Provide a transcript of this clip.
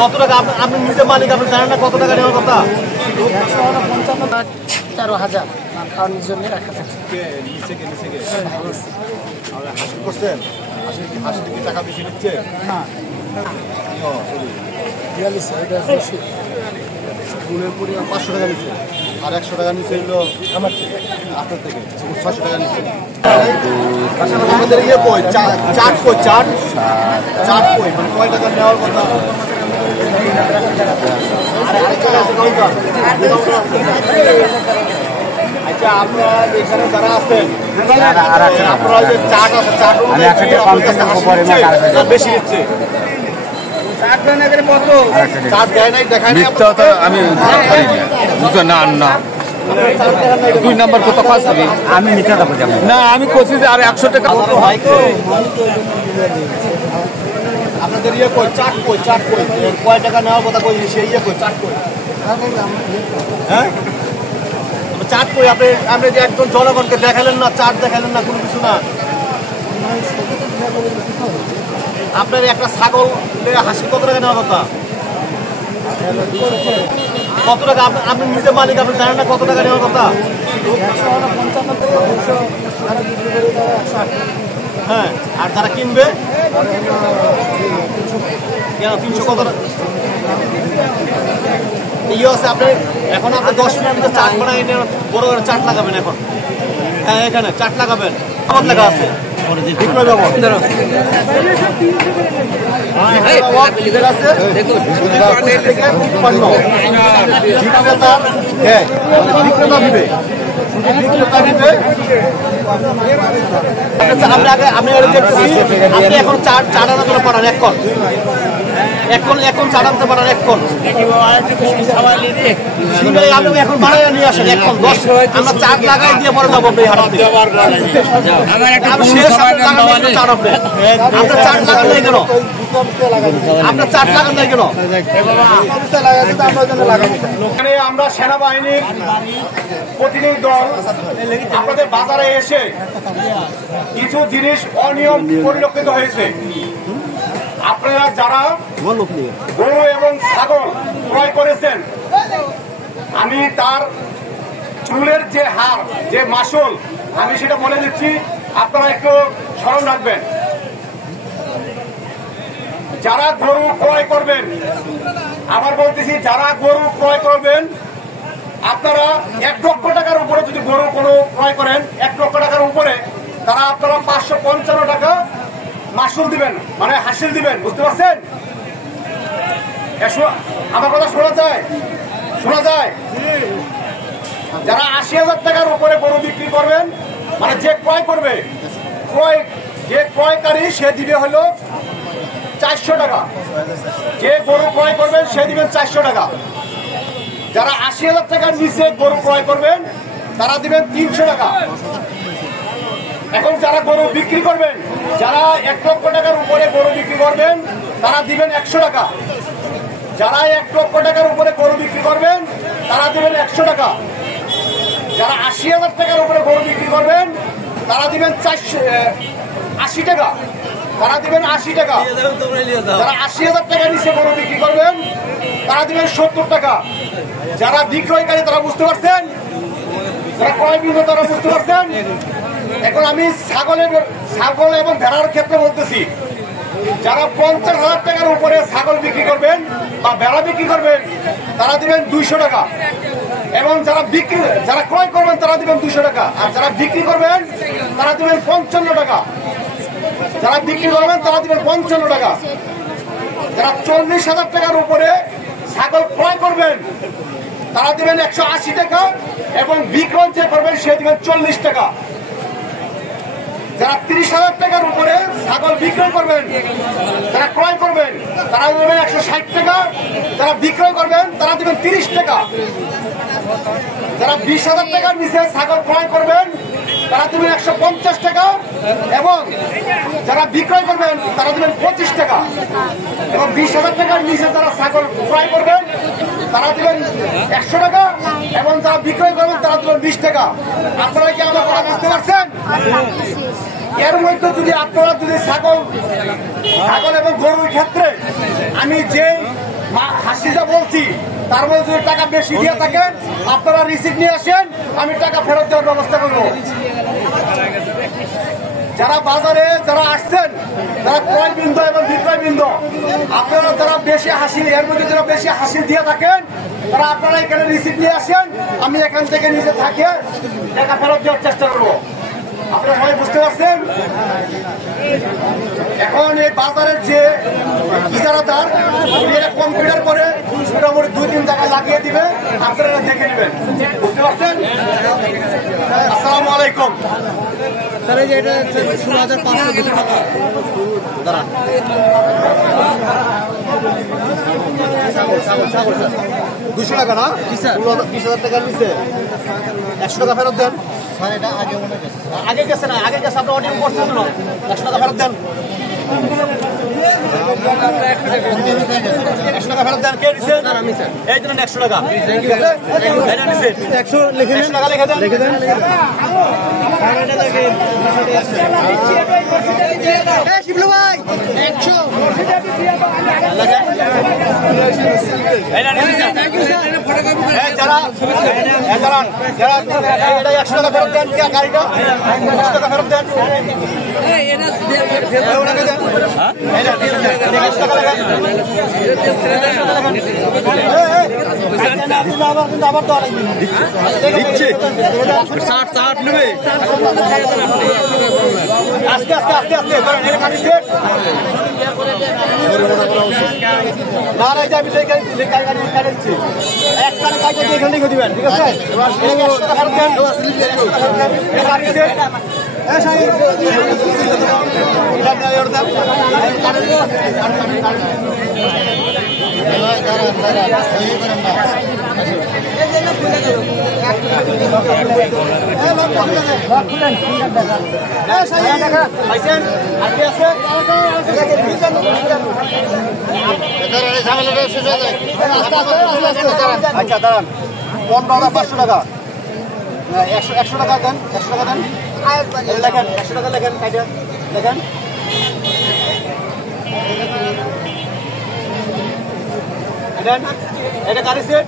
কত টাকা আপনি নিজে মালিক, আপনি জানেন না কত টাকা নেওয়ার কথা? 13,000 খাওয়ানোর জন্য রাখা থাকে। হাসিল করছেন? হাসিল কি টাকা বেশি নিচ্ছে? না গুণের পরিমাণ 500 টাকা নিচ্ছে, আর 100 টাকা নিচ্ছে হলো আমার থেকে, আপনার থেকে 600 টাকা নিচ্ছে। আমাদের ইয়ে কই চাট কই চাট কই, মানে কয় টাকা নেওয়ার কথা? আচ্ছা, আপনারা এখানে যারা আছেন আপনারা যে চাট আছে চাট বেশি নিচ্ছে, দুই নম্বর কত আমি নিতে না, আমি করছি যে আর 100 টাকা। আপনাদের ইয়ে কই চাট কই কয় টাকা নেওয়ার কথা কই, সেই ইয়ে কই চাট কই? হ্যাঁ চাট কই? আপনি যে একজন জনগণকে দেখালেন না, চাট দেখালেন না, কোনো কিছু না। আপনার একটা ছাগল হাসি কত টাকা নেওয়ার কথা? কত টাকা আপনি নিজে মালিক, আপনি জানেন না কত টাকা নেওয়ার কথা? হ্যাঁ, আর যারা কিনবে 300 কত ইয়ে আছে? আপনি এখন আপনি 10 মিনিটের চাট বানাই বড় করে চাট লাগাবেন এখন। হ্যাঁ, এখানে চাট লাগাবেন, আমার লেখা আছে আপনি এখন চাট আনা করে পাঠান এখন চাট আনতে পারেন এখন এখন বাড়াই নিয়ে আসেন এখন 10 আমরা চাট লাগাই দিয়ে পরে যাবো আপনার চাট লাগান নাই কেন? আপনার চাট লাগান নাই কেন? আমরা সেনাবাহিনীর প্রতিনিধি দল আপনাদের বাজারে এসে কিছু জিনিস অনিয়ম পরিলক্ষিত হয়েছে। আপনারা যারা গরু এবং ছাগল ক্রয় করেছেন, আমি তার চুলের যে হার, যে মাসুল, আমি সেটা বলে দিচ্ছি, আপনারা একটু স্মরণ রাখবেন। যারা গরু ক্রয় করবেন, আবার বলতেছি, যারা গরু ক্রয় করবেন, আপনারা 1 লক্ষ টাকার উপরে যদি গরু কোনো ক্রয় করেন, 1 লক্ষ টাকার উপরে, তারা আপনারা 555 টাকা মাসুল দিবেন, মানে হাসিল দিবেন। বুঝতে পারছেন? আমার কথা শোনা যায়? যারা 80,000 টাকার উপরে গরু বিক্রি করবেন, মানে যে ক্রয় করবে, যে ক্রয়কারী সে দিবে হলো 400 টাকা। যে গরু ক্রয় করবেন সে দিবেন 400 টাকা। যারা 80,000 টাকার নিচে গরু ক্রয় করবেন তারা দিবেন 300 টাকা। এখন যারা গরু বিক্রি করবেন, যারা 1 লক্ষ টাকার উপরে গরু বিক্রি করবেন, তারা দিবেন 100 টাকা। যারা 1 লক্ষ টাকার উপরে গরু বিক্রি করবেন, তারা দিবেন 100 টাকা। যারা 80,000 টাকার উপরে গরু বিক্রি করবেন, তারা দিবেন 80 টাকা। তারা দিবেন 80 টাকা। যারা 80,000 টাকার নিচে গরু বিক্রি করবেন, তারা দিবেন 70 টাকা। যারা বিক্রয়কারী, তারা বুঝতে পারছেন? যারা ক্রয় বিক্রয়, তারা বুঝতে পারছেন? এখন আমি ছাগল এবং ভেড়ার ক্ষেত্রে বলতেছি, যারা 50,000 টাকার উপরে ছাগল বিক্রি করবেন বা ভেড়া বিক্রি করবেন, তারা দিবেন 200 টাকা। এবং যারা ক্রয় করবেন তারা দিবেন 200 টাকা। আর যারা বিক্রি করবেন তারা দিবেন 55 টাকা। যারা বিক্রি করবেন তারা দিবেন 55 টাকা। যারা 40,000 টাকার উপরে ছাগল ক্রয় করবেন, তারা দিবেন 180 টাকা। এবং বিক্রয় যে করবেন সে দিবেন 40 টাকা। যারা 30,000 টাকার উপরে ছাগল বিক্রয় করবেন, যারা ক্রয় করবেন, তারা দেবেন 160 টাকা। যারা বিক্রয় করবেন তারা দেবেন 30 টাকা। যারা 20,000 টাকার নিচে ছাগল ক্রয় করবেন, তারা দেবেন 150 টাকা। এবং যারা বিক্রয় করবেন তারা দেবেন 25 টাকা। এবং 20,000 টাকার নিচে যারা ছাগল ক্রয় করবেন, তারা দেবেন 100 টাকা। এবং যারা বিক্রয় করবেন তারা দেবেন 20 টাকা। আপনারা কি আমার কথা বুঝতে পারছেন? এর মধ্যে যদি আপনারা যদি ছাগল এবং গরুর ক্ষেত্রে আমি যে হাসিটা বলছি, তার মধ্যে যদি টাকা বেশি দিয়ে থাকেন আপনারা রিসিপ্ট নিয়ে আসেন, আমি টাকা ফেরত দেওয়ার ব্যবস্থা করবো। যারা বাজারে যারা আসছেন, যারা ক্রয় বিন্দু এবং বিক্রয় বিন্দু, আপনারা যারা বেশি হাসি, এর মধ্যে যারা বেশি হাসি দিয়ে থাকেন তারা আপনারা এখানে রিসিপ্ট নিয়ে আসেন, আমি এখান থেকে নিজে থাকে টাকা ফেরত দেওয়ার চেষ্টা করবো। আপনারা সবাই বুঝতে পারছেন? এখন এই বাজারের যে ইজারাদার কম্পিউটার করে মোটামুটি 2-3 টাকা লাগিয়ে দিবে, আপনারা দেখে নেবেন। বুঝতে পারছেন? আসসালামু আলাইকুম। স্যার এই যে এটা 16,500 টাকা দাঁড়ান 200 টাকা না? 20,000 টাকার নিচে 100 টাকা ফেরত দেন। স্যার এটা আগে মনে গেছে আগে গেছে না, আগে গেছে, আপনি অডিও করছেন না, 100 টাকা ফেরত দেন। 100 টাকা ফেরত দেন। কে দিচ্ছে? এই জন্য 100 টাকা। এটা নিচ্ছে 100 লিখে দেন, 100 টাকা লিখে দেন। লিখে দেন। শিবলু ভাই 100 এটা নিচ্ছে। এই যারা 100 টাকা ফেরত দেন, কে গাড়িটা 100 টাকা ফেরত দেন। আস্তে আস্তে আস্তে আস্তে এখানে দিবেন, ঠিক আছে? আচ্ছা দাঁড়ান, 15,500 টাকা, 100 টাকা দেন, 100 টাকা দেন, লেখেন 100 টাকা লেখেন, লেখেন। এটা গাড়ি সেট,